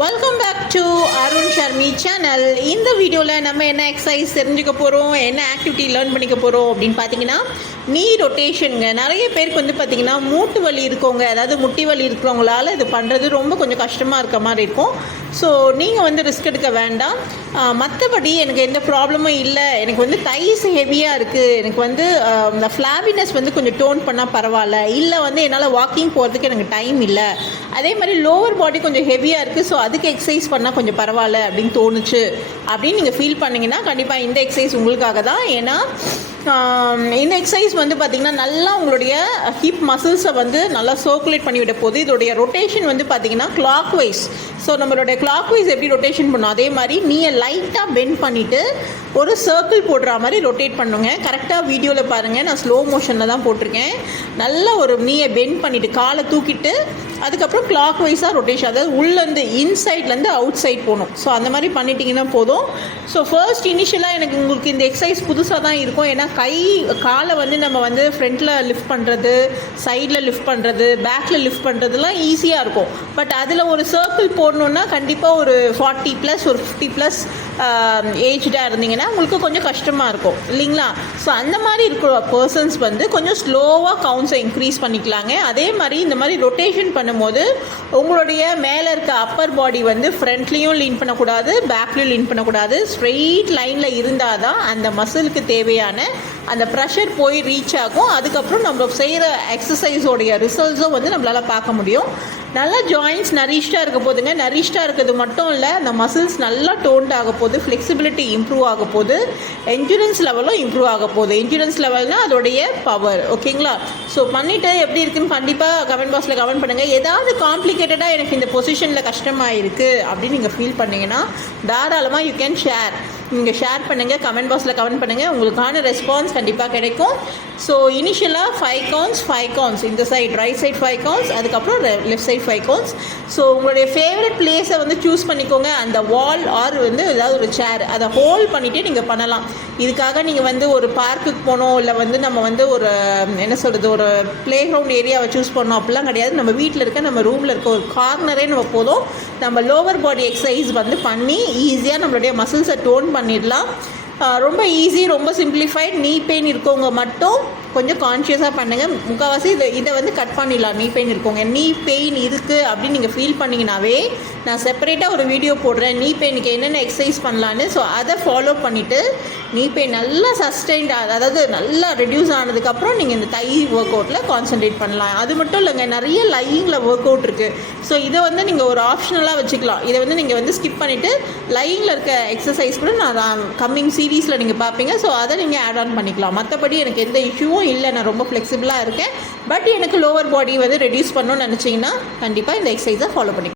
Welcome back to Arun Sharmi channel. இந்த வீடியோவில் நம்ம என்ன எக்ஸசைஸ் தெரிஞ்சுக்க போகிறோம், என்ன ஆக்டிவிட்டி லேர்ன் பண்ணிக்க போகிறோம் அப்படின்னு பார்த்தீங்கன்னா நீ ரொட்டேஷனுங்க. நிறைய பேருக்கு வந்து பார்த்திங்கன்னா மூட்டு வலி இருக்கவங்க, அதாவது முட்டி வலி இருக்கிறவங்களால இது பண்ணுறது ரொம்ப கொஞ்சம் கஷ்டமாக இருக்க மாதிரி இருக்கும். ஸோ நீங்கள் வந்து ரிஸ்க் எடுக்க வேண்டாம். மற்றபடி எனக்கு எந்த ப்ராப்ளமும் இல்லை, எனக்கு வந்து தைஸ் ஹெவியாக இருக்குது, எனக்கு வந்து இந்த ஃப்ளாபினஸ் வந்து கொஞ்சம் டோன் பண்ணால் பரவாயில்ல, இல்லை வந்து என்னால் வாக்கிங் போகிறதுக்கு எனக்கு டைம் இல்லை, அதே மாதிரி லோவர் பாடி கொஞ்சம் ஹெவியாக இருக்குது, ஸோ அதுக்கு எக்ஸசைஸ் பண்ணால் கொஞ்சம் பரவாயில்ல அப்படின்னு தோணுச்சு அப்படின்னு நீங்கள் ஃபீல் பண்ணிங்கன்னா கண்டிப்பாக இந்த எக்ஸசைஸ் உங்களுக்காக தான். ஏன்னா இந்த எக்ஸசைஸ் வந்து பார்த்திங்கன்னா நல்லா உங்களுடைய ஹிப் மசில்ஸை வந்து நல்லா சர்க்குலேட் பண்ணிவிட போகுது. இதோடைய ரொட்டேஷன் வந்து பார்த்திங்கன்னா கிளாக் வைஸ். ஸோ நம்மளுடைய கிளாக் வைஸ் எப்படி ரொட்டேஷன் பண்ணும் அதே மாதிரி நீங்கள் லைட்டாக பெண்ட் பண்ணிவிட்டு ஒரு சர்க்கிள் போடுற மாதிரி ரொட்டேட் பண்ணுங்க. கரெக்டாக வீடியோவில் பாருங்கள், நான் ஸ்லோ மோஷனில் தான் போட்டிருக்கேன். நல்ல ஒரு நீயை பெண்ட் பண்ணிவிட்டு காலை தூக்கிட்டு அதுக்கப்புறம் கிளாக் வைஸாக ரொட்டேஷன், அதாவது உள்ளேருந்து இன்சைட்லேருந்து அவுட் சைட் போகணும். ஸோ அந்த மாதிரி பண்ணிட்டீங்கன்னா போதும். ஸோ ஃபர்ஸ்ட் இனிஷியலாக எனக்கு உங்களுக்கு இந்த எக்ஸசைஸ் புதுசாக தான் இருக்கும். ஏன்னா காலை வந்து நம்ம வந்து ஃப்ரண்ட்டில் லிஃப்ட் பண்ணுறது, சைடில் லிஃப்ட் பண்ணுறது, பேக்கில் லிஃப்ட் பண்ணுறதுலாம் ஈஸியாக இருக்கும். பட் அதில் ஒரு சர்க்கிள் போடணுன்னா கண்டிப்பாக ஒரு 40+ ஒரு 50+ ஏஜ்டாக இருந்தீங்கன்னா உங்களுக்கு கொஞ்சம் கஷ்டமாக இருக்கும் இல்லைங்களா? ஸோ அந்த மாதிரி இருக்கிற பர்சன்ஸ் வந்து கொஞ்சம் ஸ்லோவாக கவுண்ட்ஸை இன்க்ரீஸ் பண்ணிக்கலாங்க. அதே மாதிரி இந்த மாதிரி ரொட்டேஷன் பண்ணும்போது உங்களுடைய மேலே இருக்க அப்பர் பாடி வந்து ஃப்ரண்ட்லேயும் லீன் பண்ணக்கூடாது, பேக்லேயும் லீன் பண்ணக்கூடாது. ஸ்ட்ரெயிட் லைனில் இருந்தால் தான் அந்த மசிலுக்கு தேவையான அந்த ப்ரெஷர் போய் ரீச் ஆகும். அதுக்கப்புறம் நம்ம செய்கிற எக்ஸசைஸோடைய ரிசல்ட்ஸும் வந்து நம்மளால் பார்க்க முடியும். நல்லா ஜாயின்ட்ஸ் நரிஷ்டாக இருக்க போதுங்க. நரிஷ்டாக இருக்கிறது மட்டும் இல்லை, அந்த மசில்ஸ் நல்லா டோன்ட் ஆக போகுது, ஃப்ளெக்சிபிலிட்டி இம்ப்ரூவ் ஆக போகுது, என்ஜூரன்ஸ் லெவலும் இம்ப்ரூவ் ஆக போகுது. என்ஜூரன்ஸ் லெவல்னால் அதோடைய பவர். ஓகேங்களா? ஸோ பண்ணிவிட்டு எப்படி இருக்குன்னு கண்டிப்பாக கமெண்ட் பாக்ஸில் கமெண்ட் பண்ணுங்கள். ஏதாவது காம்ப்ளிகேட்டடாக எனக்கு இந்த பொசிஷனில் கஷ்டமாக இருக்குது அப்படின்னு நீங்கள் ஃபீல் பண்ணிங்கன்னா தாராளமாக யூ கேன் ஷேர். நீங்கள் ஷேர் பண்ணுங்கள், கமெண்ட் பாக்ஸில் கமெண்ட் பண்ணுங்கள், உங்களுக்கான ரெஸ்பான்ஸ் கண்டிப்பாக கிடைக்கும். ஸோ இனிஷியலாக 5 கவுண்ட்ஸ் இந்த சைட் ரைட் சைட் 5 கவுண்ட்ஸ், அதுக்கப்புறம் லெஃப்ட் சைட் 5 கவுண்ட்ஸ். ஸோ உங்களுடைய ஃபேவரட் பிளேஸை வந்து சூஸ் பண்ணிக்கோங்க. அந்த வால் ஆர் வந்து ஏதாவது ஒரு சேர் அதை ஹோல்ட் பண்ணிவிட்டு நீங்கள் பண்ணலாம். இதுக்காக நீங்கள் வந்து ஒரு பார்க்குக்கு போகணும், இல்லை வந்து நம்ம வந்து ஒரு என்ன சொல்கிறது ஒரு ப்ளே கிரவுண்ட் ஏரியாவை சூஸ் பண்ணோம் அப்படிலாம் கிடையாது. நம்ம வீட்டில் இருக்க நம்ம ரூமில் இருக்க ஒரு கார்னரே நம்ம போதும். நம்ம லோவர் பாடி எக்ஸசைஸ் வந்து பண்ணி ஈஸியாக நம்மளுடைய மசில்ஸை டோன் பண்ணிடலாம். ரொம்ப ஈஸி, ரொம்ப சிம்பிளிஃபைட். நீ பெயின் இருக்கவங்க மட்டும் கொஞ்சம் கான்ஷியஸாக பண்ணுங்கள். முக்கால்வாசி இதை வந்து கட் பண்ணிடலாம். நீ பெயின் இருக்கவங்க, நீ பெயின் இருக்குது அப்படின்னு நீங்கள் ஃபீல் பண்ணிங்கனாவே நான் செப்பரேட்டாக ஒரு வீடியோ போடுறேன் நீ பெயினுக்கு என்னென்ன எக்ஸசைஸ் பண்ணலான்னு. ஸோ அதை ஃபாலோ பண்ணிவிட்டு நீ பெயின் நல்லா சஸ்டெயின்ட், அதாவது நல்லா ரெடியூஸ் ஆனதுக்கப்புறம் நீங்கள் இந்த தை ஒர்க் அவுட்டில் கான்சன்ட்ரேட் பண்ணலாம். அது மட்டும் இல்லைங்க, நிறைய லையிங்கில் ஒர்க் அவுட் இருக்குது. ஸோ இதை வந்து நீங்கள் ஒரு ஆப்ஷனலாக வச்சுக்கலாம். இதை வந்து நீங்கள் வந்து ஸ்கிப் பண்ணிவிட்டு லையிங்கில் இருக்க எக்ஸசைஸ் கூட நான் கம்மிங் சீரீஸில் நீங்கள் பார்ப்பீங்க. ஸோ அதை நீங்கள் ஆட் ஆன் பண்ணிக்கலாம். மற்றபடி எனக்கு எந்த இஷ்யூவும் இல்லை, நான் ரொம்ப ஃப்ளெக்சிபிளாக இருக்கேன். பட் எனக்கு லோவர் பாடி வந்து ரெடியூஸ் பண்ணணும்னு நினச்சிங்கன்னா கண்டிப்பாக இந்த எக்ஸசைஸை ஃபாலோ பண்ணிக்கலாம்.